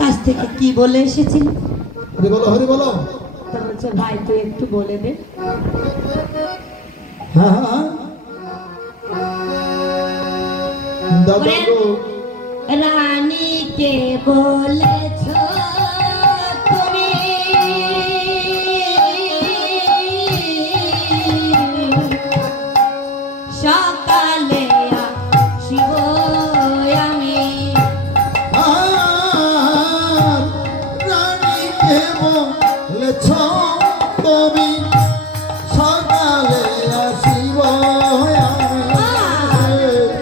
কাছ থেকে কি বলে এসেছিল? হরি বলো, হরি বলো। তা বলছে ভাই তুই একটু বলে দে। হ্যাঁ হ্যাঁ দাদা গো, রানীকে বলেছ তুমি সকালে আসিব আমি। রানীকে বলেছ তুমি সকালে আসিব আমি।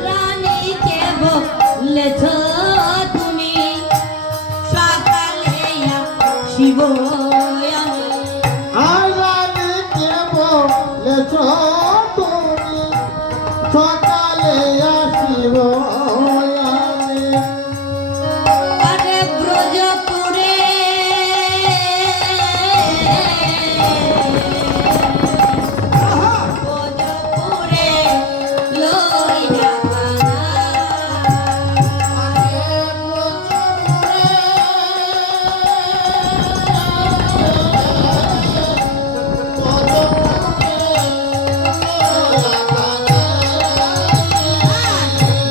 রানীকে বলেছ তুমি সকালে আসিব আমি। রানীকে বলেছ তুমি সকালে আসিব আমি। আরে ব্রজপুরে ব্রজপুরে লইয়া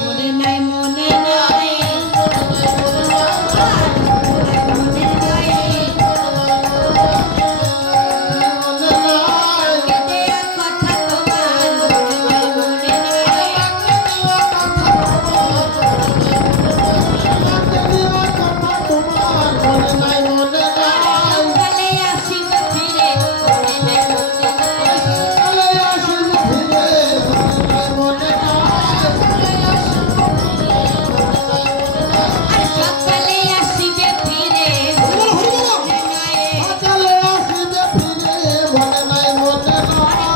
মনে নাই মনে নাই মনে নাই দেয়া কথা তোমার মনে নাই সকালে আসিব ফিরে মনে নাই মনে নাই সকালে আসিবে ফিরে মনে নাই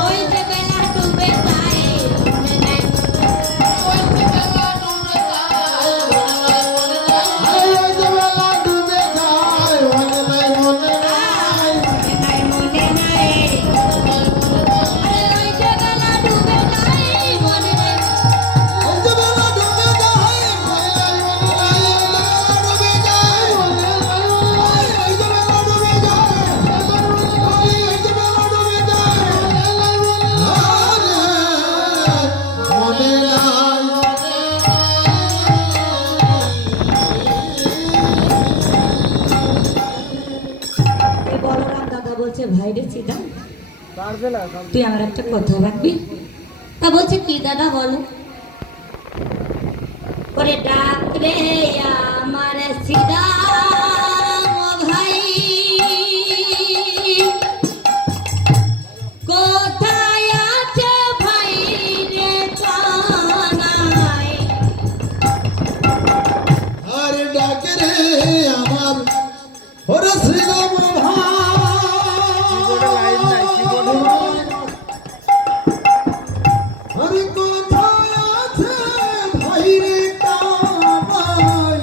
ওই যে বেলা ডুবে যায় মনে নাই মনে নাই মনে নাই আরে ওই যে বেলা ডুবে যায় মনে নাই এই বলরাম দাদা বলছে ভাই রে চিদা তুই আমার একটা কথা রাখবি। তা বলছে কি দাদা বলো। করে ডাক রে আমার সিদা ভাই কোথায় আছে ভাই রে কানাই। আরে ডাকে রে আমার ওরে শ্রীরাম ভাই, আরে কোথায় আছে ভাই রে কানাই।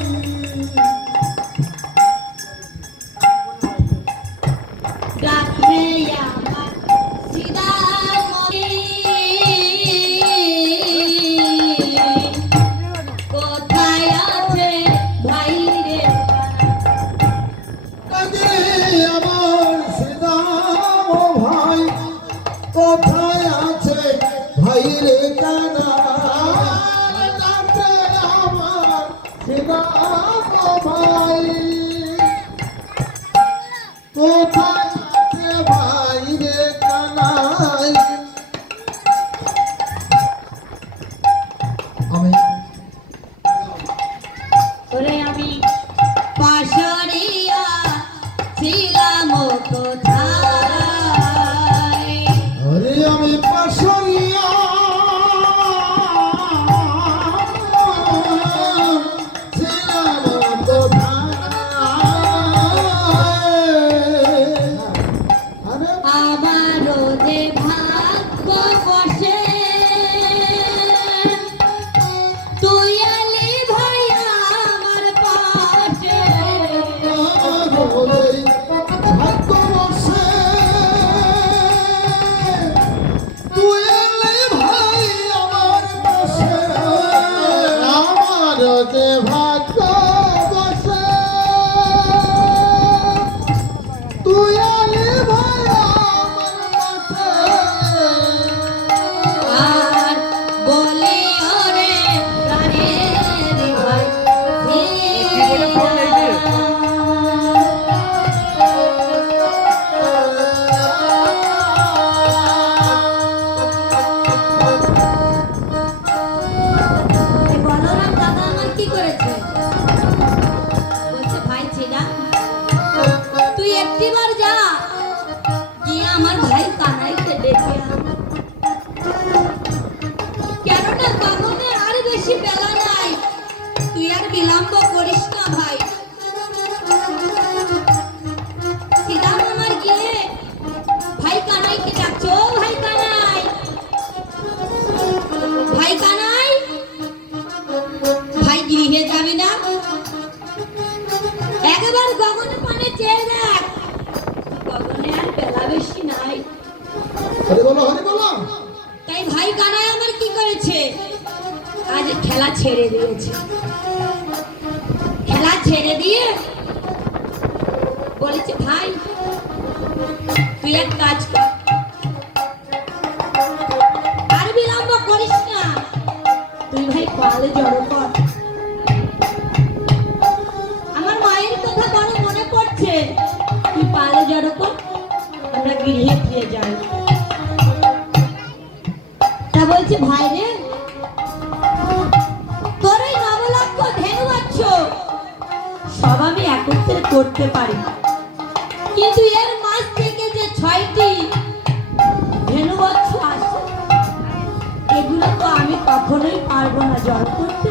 ডাক রে আমার সিদা কোথায় আছে ভাই রে ডাকে রে একবার গগনে পানে চেয়ে দেখ, গগনে আর বেলা বেশি নাই। হরি বলো, হরি বলো। তাই ভাই কানাই আমার কি করেছে, আজ খেলা ছেড়ে দিয়েছে। খেলা ছেড়ে দিয়ে বলেছে, ভাই তুই এক কাজ কর, আর বিলম্ব করিস না, তুই ভাই পালে জড়ো কর। আমার মায়ের কথা বড় মনে পড়ছে, তুই পালে জড়ো কর, আমরা গৃহে ফিরে যাই। তা বলছে, ভাই রে, তোর এই নবলক্ষ ধেনু বাচ্চ সব আমি একত্রে করতে পারি, কিন্তু এর মাঝ থেকে যে 6টি ধেনু বাচ্চ আসে, এগুলো তো আমি কখনোই পারবো না জড় করতে।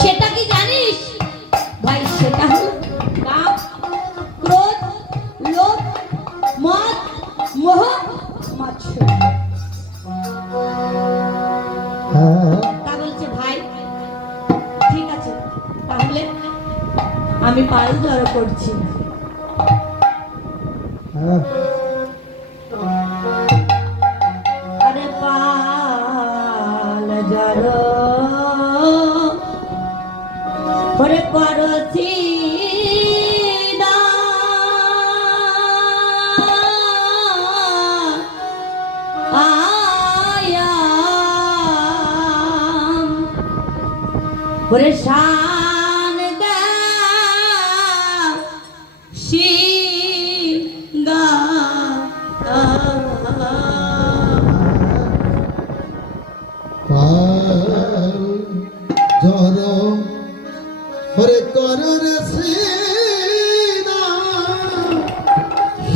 সেটা কি জানিস ভাই? সেটা হলো কাম, ক্রোধ, লোভ, মদ, মোহ, মাৎসর্য। তা বলছে, ভাই ঠিক আছে, তাহলে আমি পাল জড়ো করছি। আরে পাল জড়ো করে করছি না, আয়াম করে শান দা শিঙ্গা। পাল জড়ো হরে কর রে শ্রীরাম,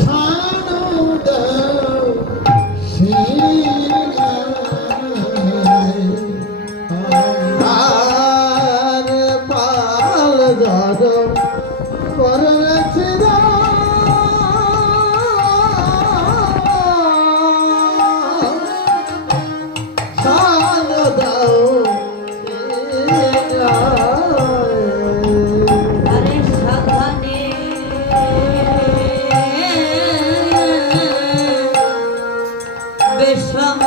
শানু দাও শিরায়। আর পাল জড়ো কর রে শ্রীরাম, শানু দাও আরে সাবধানে বেশম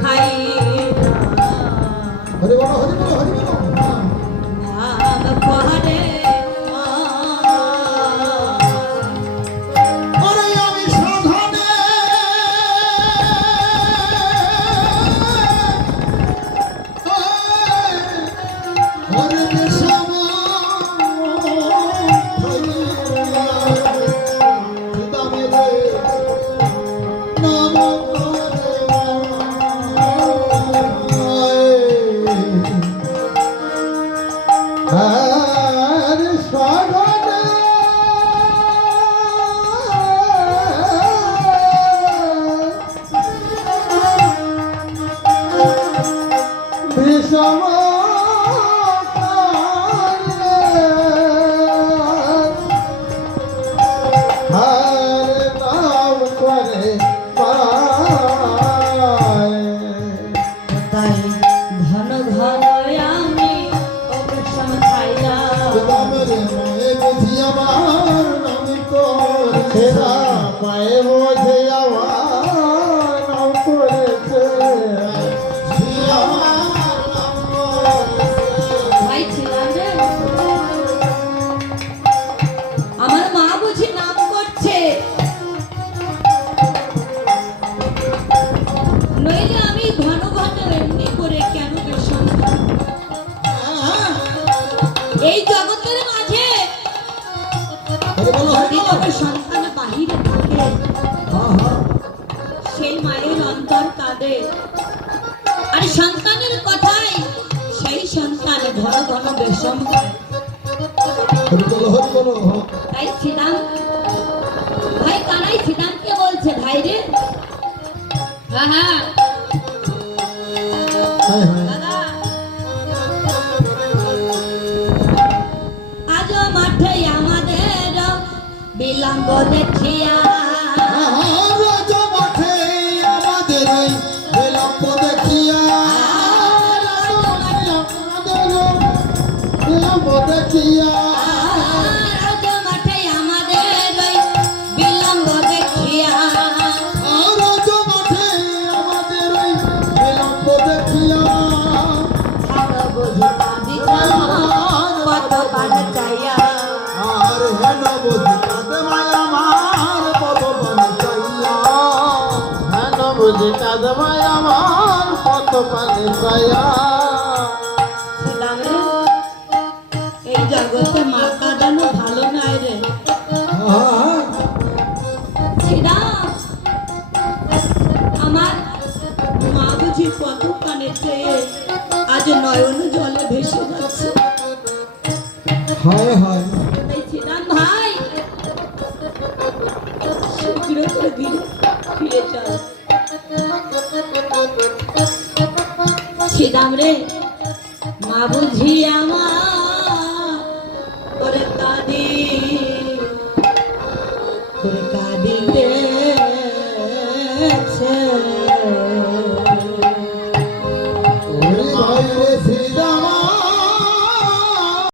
খাই হরি বলো, হরি বলো, হরি বলো। নাম পরে ওরে আমি সাধনে ওরে বিষম দামে রে নাম আর সাধনে বিষম হার নাম করে পায়। তাই ঘন ঘন আমি অবসর খাইলাম। দামের মায়ে বুঝি আমার নাম করেছে, মায়ে বোঝে আমার নাম করেছে, আমার নাম করেছে। ভাই ছিলাম রে, আমার মা বুঝি নাম করছে, নইলে আমি ঘন ঘন এমনি করে কেন বেশম খাই? এই জগতের মাঝে হরি বলো, হরি যদি বলো। তবে সন্তান বাহিরে থাকে, সেই মায়ের অন্তর কাঁদে, আর সন্তানের কথাই সেই সন্তান ঘন ঘন বেশম খায়। হরি বলো, হরি বলো। তাই ছিলাম ভাই কানাই ছিলামকে বলছে, ভাই রে, হ্যাঁ হ্যাঁ হায় হায়। দাদা, আজ মাঠে আমাদের বিলম্ব দেখিয়া, রাজ মাঠে আমাদের এই বিলম্ব দেখিয়া, রাজ মাঠে আমাদের দেখিয়া আজ মাঠে আমাদের ওই বিলম্ব দেখিয়া আর আজ মাঠে আমাদের ওই বিলম্ব দেখিয়া ভালো বুঝি কাঁদি কত পান চাইয়া আর হেন বুঝি কাঁদমায় আমার কত পান চাইয়া হেন বুঝি কাঁদমায় আমার কত পান চাইয়া ছিলাম রে এই জগতে মা কাঁদানো ভালো নয় রে ছিলাম আমার মা বুঝি কত পানে চেয়ে আজ নয়ন